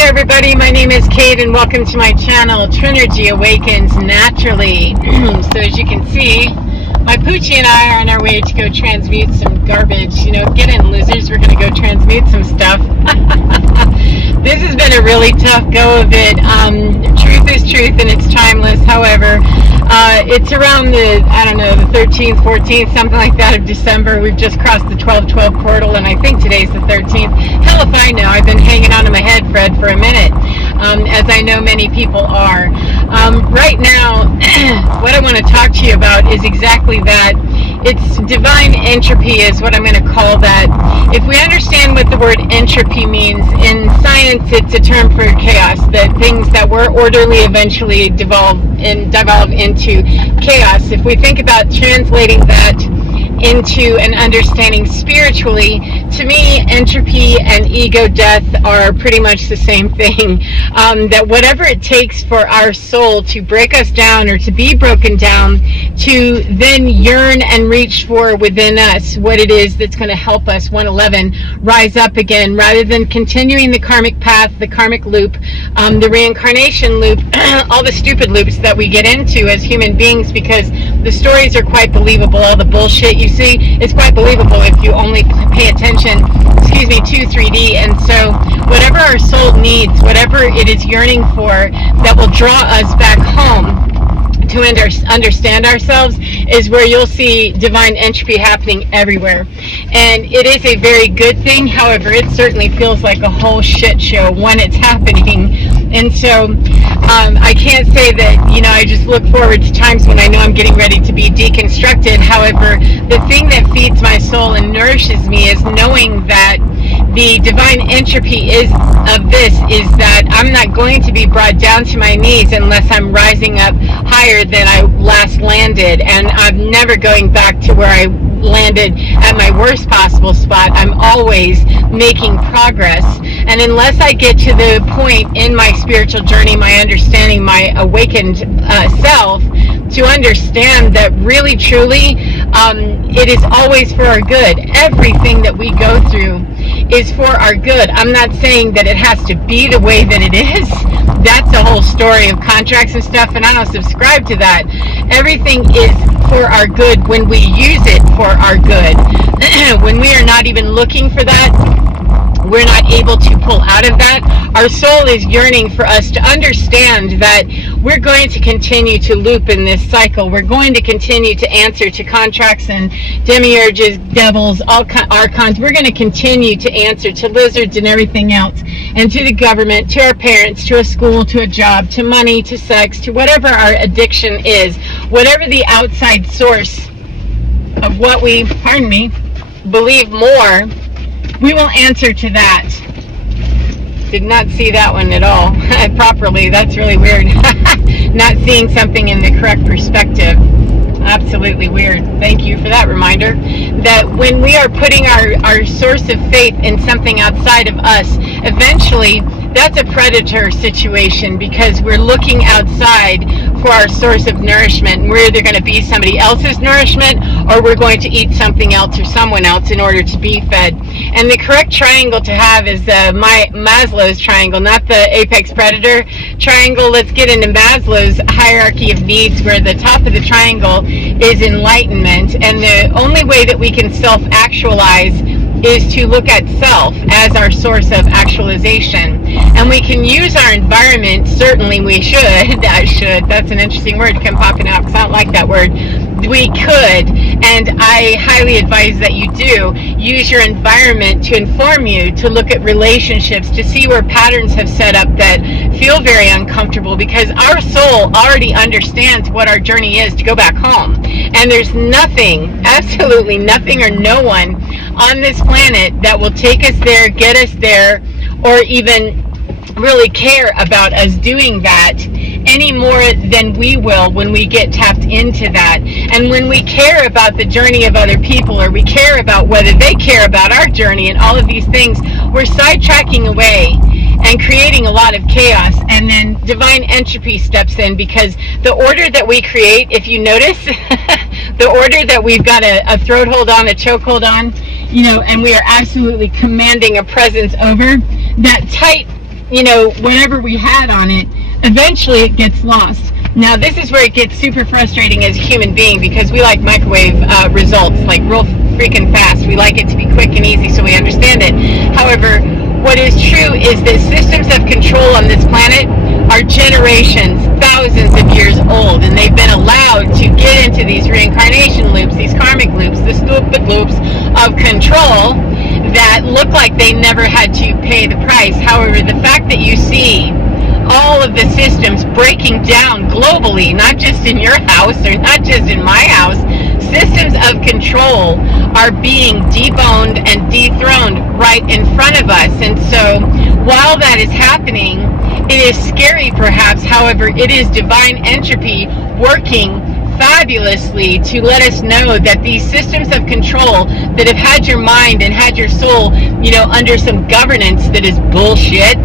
there, everybody. My name is Kate, and welcome to my channel, Trinergy Awakens Naturally. So as you can see, my Poochie and I are on our way to go transmute some garbage. You know, get in, losers. We're going to go transmute some stuff. This has been a really tough go of it. Truth is truth, and it's timeless. However, it's around the, I don't know, the 13th, 14th, something like that of December. We've just crossed the 12/12 portal, and I think today's the 13th. Hell if I know. I've been hanging on to my head, Fred, for a minute, as I know many people are. Right now, what I want to talk to you about is exactly that. It's divine entropy is what I'm going to call that. If we understand what the word entropy means, in science it's a term for chaos, that things that were orderly eventually devolve into chaos. If we think about translating that into an understanding spiritually, to me, entropy and ego death are pretty much the same thing. That whatever it takes for our soul to break us down or to be broken down, to then yearn and reach for within us what it is that's going to help us, 111, rise up again, rather than continuing the karmic path, the karmic loop, the reincarnation loop, all the stupid loops that we get into as human beings, because the stories are quite believable. All the bullshit you see is quite believable if you only pay attention, to 3D. And so whatever our soul needs, whatever it is yearning for, that will draw us back home to understand ourselves, is where you'll see divine entropy happening everywhere. And it is a very good thing. However, it certainly feels like a whole shit show when it's happening. And so I can't say that, you know, I just look forward to times when I know I'm getting ready to be deconstructed. However, the thing that feeds my soul and nourishes me is knowing that the divine entropy is that I'm not going to be brought down to my knees unless I'm rising up higher than I last landed, and I'm never going back to where I landed at my worst possible spot. I'm always making progress, and unless I get to the point in my spiritual journey, my understanding, my awakened self, to understand that really truly it is always for our good. Everything that we go through is for our good. I'm not saying that it has to be the way that it is. That's a whole story of contracts and stuff, and I don't subscribe to that. Everything is for our good when we use it for our good. When we are not even looking for that, we're not able to pull out of that. Our soul is yearning for us to understand that we're going to continue to loop in this cycle. We're going to continue to answer to contracts and demiurges, devils, all archons. We're going to continue to answer to lizards and everything else, and to the government, to our parents, to a school, to a job, to money, to sex, to whatever our addiction is, whatever the outside source of what we, believe more, we will answer to that. Did not see that one at all properly. That's really weird. Not seeing something in the correct perspective. Absolutely weird. Thank you for that reminder. That when we are putting our source of faith in something outside of us, eventually that's a predator situation, because we're looking outside for our source of nourishment. We're either going to be somebody else's nourishment, or we're going to eat something else or someone else in order to be fed. And the correct triangle to have is Maslow's triangle, not the apex predator triangle. Let's get into Maslow's hierarchy of needs, where the top of the triangle is enlightenment. And the only way that we can self-actualize is to look at self as our source of actualization. And we can use our environment, certainly we should, that's an interesting word to come popping out because I don't like that word. We could, and I highly advise that you do, use your environment to inform you, to look at relationships, to see where patterns have set up that feel very uncomfortable, because our soul already understands what our journey is to go back home. And there's nothing, absolutely nothing, or no one on this planet that will take us there, get us there, or even really care about us doing that any more than we will when we get tapped into that. And when we care about the journey of other people, or we care about whether they care about our journey, and all of these things, we're sidetracking away and creating a lot of chaos. And then divine entropy steps in, because the order that we create, if you notice, the order that we've got a throat hold on, a choke hold on, you know, and we are absolutely commanding a presence over that tight whatever we had on it, eventually it gets lost. Now, this is where it gets super frustrating as a human being, because we like microwave results, like real freaking fast. We like it to be quick and easy so we understand it. However, what is true is that systems of control on this planet are generations, thousands of years old, and they've been allowed to get into these reincarnation loops, these karmic loops, the stupid loops of control that look like they never had to pay the price. However, the fact that you see all of the systems breaking down globally, not just in your house or not just in my house, systems of control are being deboned and dethroned right in front of us. And so while that is happening, it is scary perhaps. However, it is divine entropy working fabulously to let us know that these systems of control that have had your mind and had your soul, under some governance that is bullshit,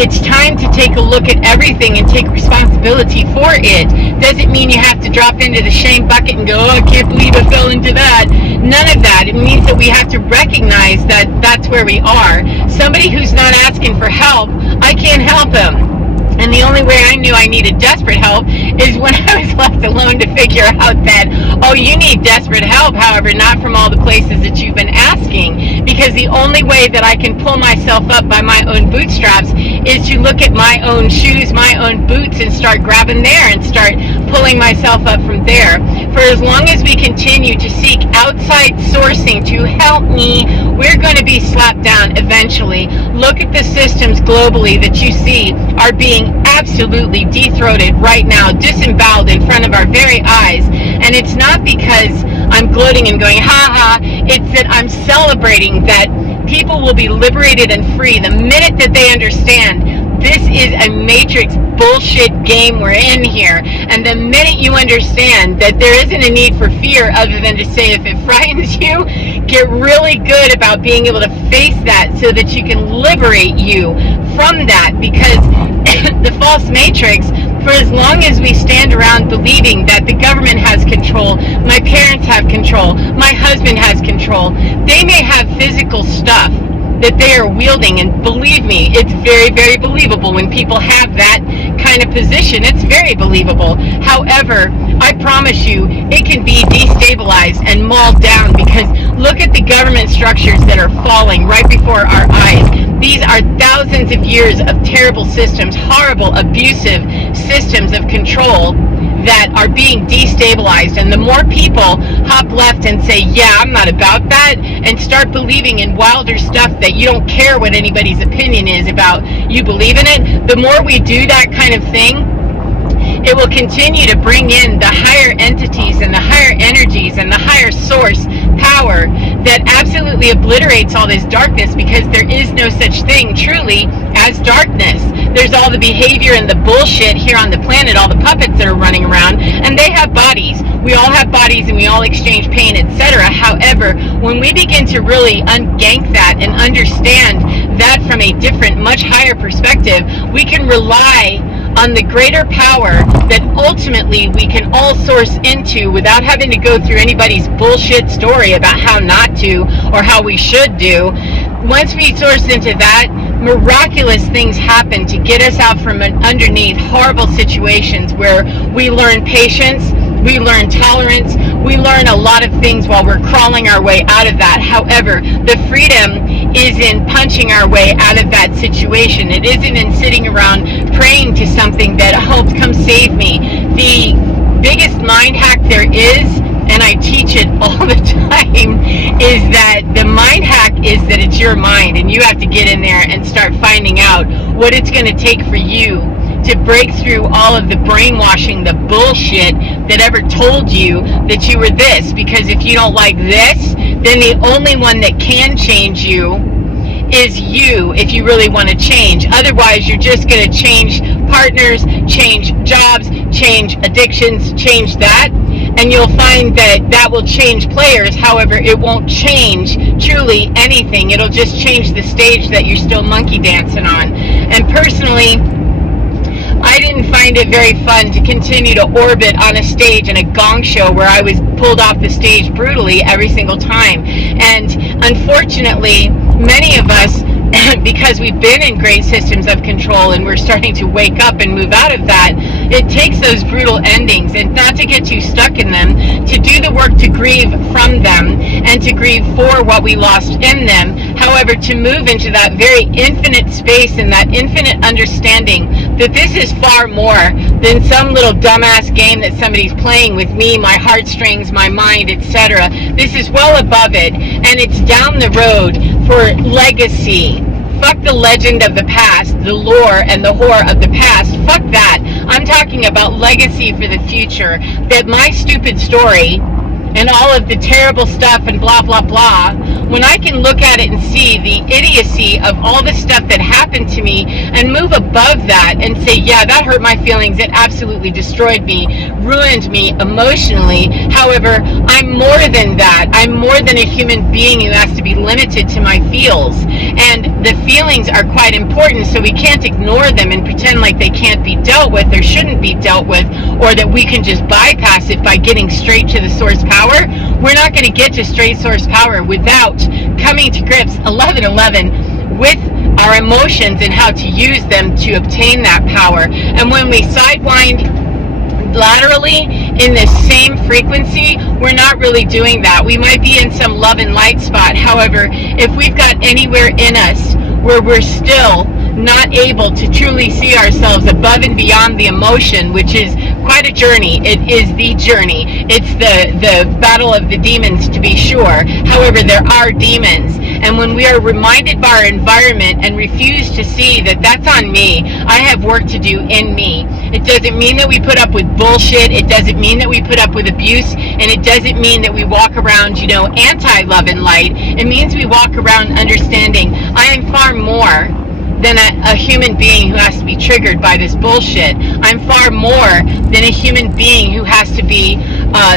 it's time to take a look at everything and take responsibility for it. Doesn't mean you have to drop into the shame bucket and go, oh, I can't believe I fell into that. None of that. It means that we have to recognize that that's where we are. Somebody who's not asking for help, I can't help them. And the only way I knew I needed desperate help is when I was left alone to figure out that, oh, you need desperate help, however, not from all the places that you've been asking. Because the only way that I can pull myself up by my own bootstraps is to look at my own shoes, my own boots, and start grabbing there and start pulling myself up from there. For as long as we continue to seek outside sourcing to help me, we're going to be slapped down eventually. Look at the systems globally that you see are being absolutely dethroned right now, disemboweled in front of our very eyes. And it's not because I'm gloating and going, ha ha, it's that I'm celebrating that people will be liberated and free the minute that they understand this is a matrix bullshit game we're in here. And the minute you understand that there isn't a need for fear other than to say, if it frightens you, get really good about being able to face that so that you can liberate you from that. Because the false matrix, for as long as we stand around believing that the government has control, my parents have control, my husband has control, they may have physical stuff that they are wielding, and believe me, it's very, very believable when people have that kind of position. It's very believable. However, I promise you, it can be destabilized and mauled down, because look at the government structures that are falling right before our eyes. These are thousands of years of terrible systems, horrible, abusive systems of control that are being destabilized. And the more people hop left and say, yeah, I'm not about that, and start believing in wilder stuff that you don't care what anybody's opinion is about, you believe in it, the more we do that kind of thing, it will continue to bring in the higher entities and the higher energies and the higher source power that absolutely obliterates all this darkness, because there is no such thing truly as darkness. There's all the behavior and the bullshit here on the planet, all the puppets that are running around, and they have bodies. We all have bodies and we all exchange pain, etc. However, when we begin to really ungank that and understand that from a different, much higher perspective, we can rely on the greater power that ultimately we can all source into without having to go through anybody's bullshit story about how not to or how we should do. Once we source into that, miraculous things happen to get us out from underneath horrible situations where we learn patience, we learn tolerance, we learn a lot of things while we're crawling our way out of that. However, the freedom is in punching our way out of that situation. It isn't in sitting around praying to something that, oh, come save me. The biggest mind hack there is, and I teach it all the time, is that the mind hack is that it's your mind, and you have to get in there and start finding out what it's going to take for you to break through all of the brainwashing, the bullshit that ever told you that you were this. Because if you don't like this, then the only one that can change you is you, if you really want to change. Otherwise, you're just going to change partners, change jobs, change addictions, change that, and you'll find that that will change players. However, it won't change truly anything. It'll just change the stage that you're still monkey dancing on. And personally, I didn't find it very fun to continue to orbit on a stage in a gong show where I was pulled off the stage brutally every single time. And unfortunately, many of us because we've been in great systems of control and we're starting to wake up and move out of that, it takes those brutal endings, and not to get too stuck in them, to do the work to grieve from them and to grieve for what we lost in them. However, to move into that very infinite space and that infinite understanding that this is far more than some little dumbass game that somebody's playing with me, my heartstrings, my mind, etc. This is well above it, and it's down the road for legacy. Fuck the legend of the past, the lore and the horror of the past. Fuck that. I'm talking about legacy for the future. That my stupid story and all of the terrible stuff and blah, blah, blah, when I can look at it and see the idiocy of all the stuff that happened to me and move above that and say, yeah, that hurt my feelings. It absolutely destroyed me, ruined me emotionally. However, I'm more than that. I'm more than a human being who has to be limited to my feels. And the feelings are quite important, so we can't ignore them and pretend like they can't be dealt with or shouldn't be dealt with, or that we can just bypass it by getting straight to the source power. We're not going to get to straight source power without coming to grips 11:11 with our emotions and how to use them to obtain that power. And when we sidewind laterally in the same frequency, we're not really doing that. We might be in some love and light spot. However, if we've got anywhere in us where we're still not able to truly see ourselves above and beyond the emotion, which is quite a journey. It is the journey. It's the battle of the demons, to be sure. However, there are demons. And when we are reminded by our environment and refuse to see that that's on me, I have work to do in me. It doesn't mean that we put up with bullshit. It doesn't mean that we put up with abuse. And it doesn't mean that we walk around, anti-love and light. It means we walk around understanding I am far more than a human being who has to be triggered by this bullshit. I'm far more than a human being who has to be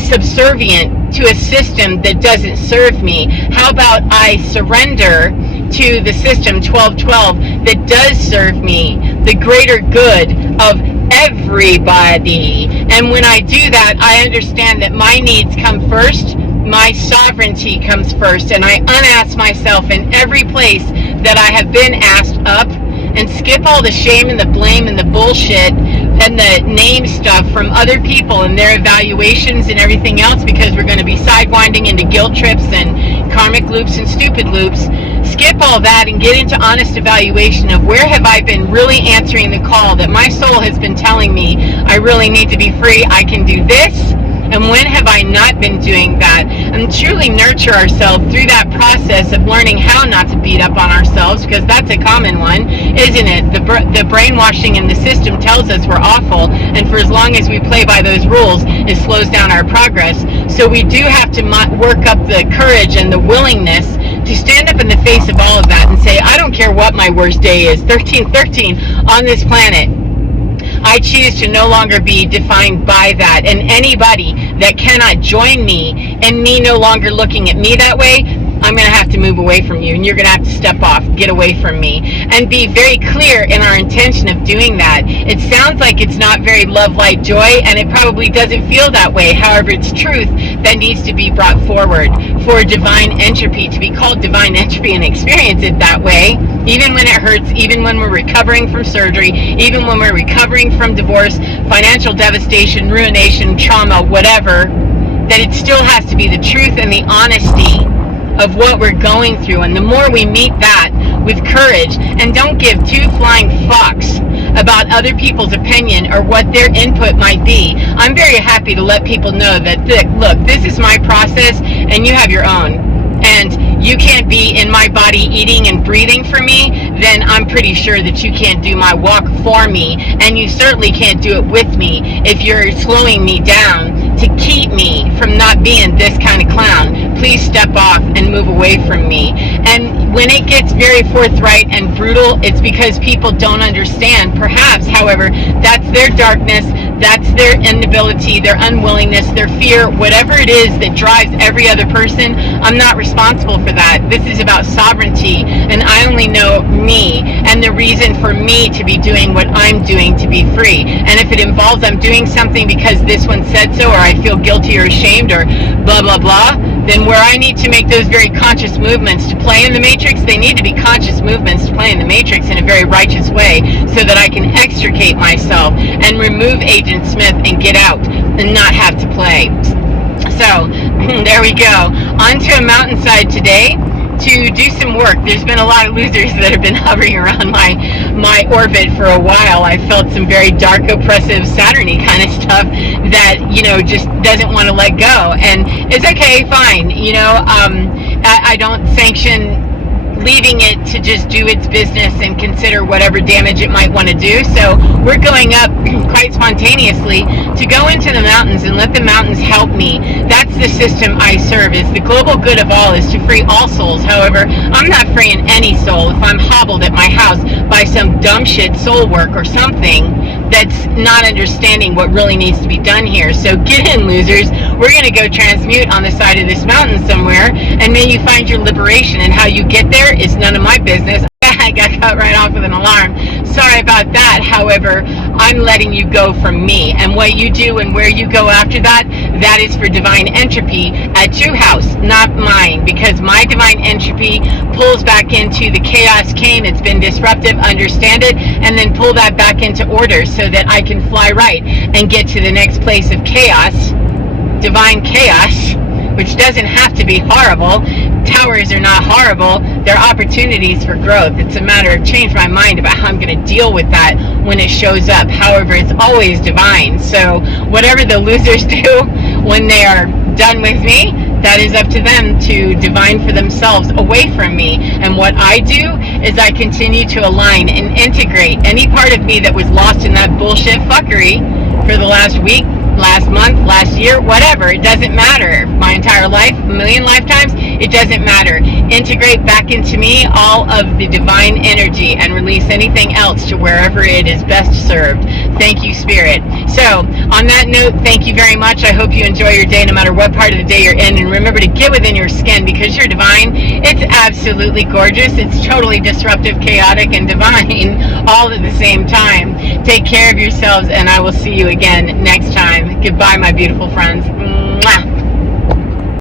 subservient to a system that doesn't serve me. How about I surrender to the system 1212 that does serve me, the greater good of everybody? And when I do that, I understand that my needs come first, my sovereignty comes first, and I unask myself in every place that I have been asked up, and skip all the shame and the blame and the bullshit and the name stuff from other people and their evaluations and everything else, because we're going to be sidewinding into guilt trips and karmic loops and stupid loops. Skip all that and get into honest evaluation of where have I been really answering the call that my soul has been telling me I really need to be free, I can do this. And when have I not been doing that? And truly nurture ourselves through that process of learning how not to beat up on ourselves, because that's a common one, isn't it? The brainwashing in the system tells us we're awful, and for as long as we play by those rules, it slows down our progress. So we do have to work up the courage and the willingness to stand up in the face of all of that and say, I don't care what my worst day is, 1313 on this planet. I choose to no longer be defined by that. And anybody that cannot join me and me no longer looking at me that way, I'm going to have to move away from you, and you're going to have to step off, get away from me, and be very clear in our intention of doing that. It sounds like it's not very love, light, joy, and it probably doesn't feel that way. However, it's truth that needs to be brought forward for divine entropy to be called divine entropy and experience it that way, even when it hurts, even when we're recovering from surgery, even when we're recovering from divorce, financial devastation, ruination, trauma, whatever, that it still has to be the truth and the honesty of what we're going through. And the more we meet that with courage and don't give two flying fucks about other people's opinion or what their input might be, I'm very happy to let people know that, look, this is my process and you have your own. And you can't be in my body eating and breathing for me, then I'm pretty sure that you can't do my walk for me, and you certainly can't do it with me if you're slowing me down to keep me from not being this kind of clown. Please step off and move away from me. And when it gets very forthright and brutal, it's because people don't understand. Perhaps, however, that's their darkness, That's their inability, their unwillingness, their fear, whatever it is that drives every other person. I'm not responsible for that. This is about sovereignty, and I only know me and the reason for me to be doing what I'm doing to be free. And if it involves I'm doing something because this one said so, or I feel guilty or ashamed, or blah blah blah, then where I need to make those very conscious movements to play in the matrix, they need to be conscious movements to play in the matrix in a very righteous way, so that I can extricate myself and remove Agent Smith and get out and not have to play. So there we go. Onto a mountainside today to do some work. There's been a lot of losers that have been hovering around my orbit for a while. I felt some very dark, oppressive, Saturn-y kind of stuff that, just doesn't want to let go. And it's okay, fine. I don't sanction leaving it to just do its business and consider whatever damage it might want to do. So we're going up quite spontaneously to go into the mountains and let the mountains help me. That's the system I serve. Is the global good of all is to free all souls. However, I'm not freeing any soul if I'm hobbled at my house by some dumb shit soul work or something that's not understanding what really needs to be done here. So get in, losers. We're going to go transmute on the side of this mountain somewhere, and may you find your liberation. And how you get there is none of my business. I got cut right off with an alarm. Sorry about that. However, I'm letting you go from me. And what you do and where you go after that, that is for divine entropy at your house, not mine. Because my divine entropy pulls back into the chaos came, it's been disruptive, understand it, and then pull that back into order so that I can fly right and get to the next place of chaos, divine chaos, which doesn't have to be horrible. Towers are not horrible. They're opportunities for growth. It's a matter of change my mind about how I'm going to deal with that when it shows up. However, it's always divine. So whatever the losers do when they are done with me, that is up to them to divine for themselves away from me. And what I do is I continue to align and integrate any part of me that was lost in that bullshit fuckery for the last week, last month, last year, whatever. It doesn't matter. My entire life, a million lifetimes, it doesn't matter. Integrate back into me all of the divine energy and release anything else to wherever it is best served. Thank you, Spirit. So, on that note, thank you very much. I hope you enjoy your day no matter what part of the day you're in. And remember to get within your skin, because you're divine. It's absolutely gorgeous. It's totally disruptive, chaotic, and divine all at the same time. Take care of yourselves, and I will see you again next time. Goodbye, my beautiful friends.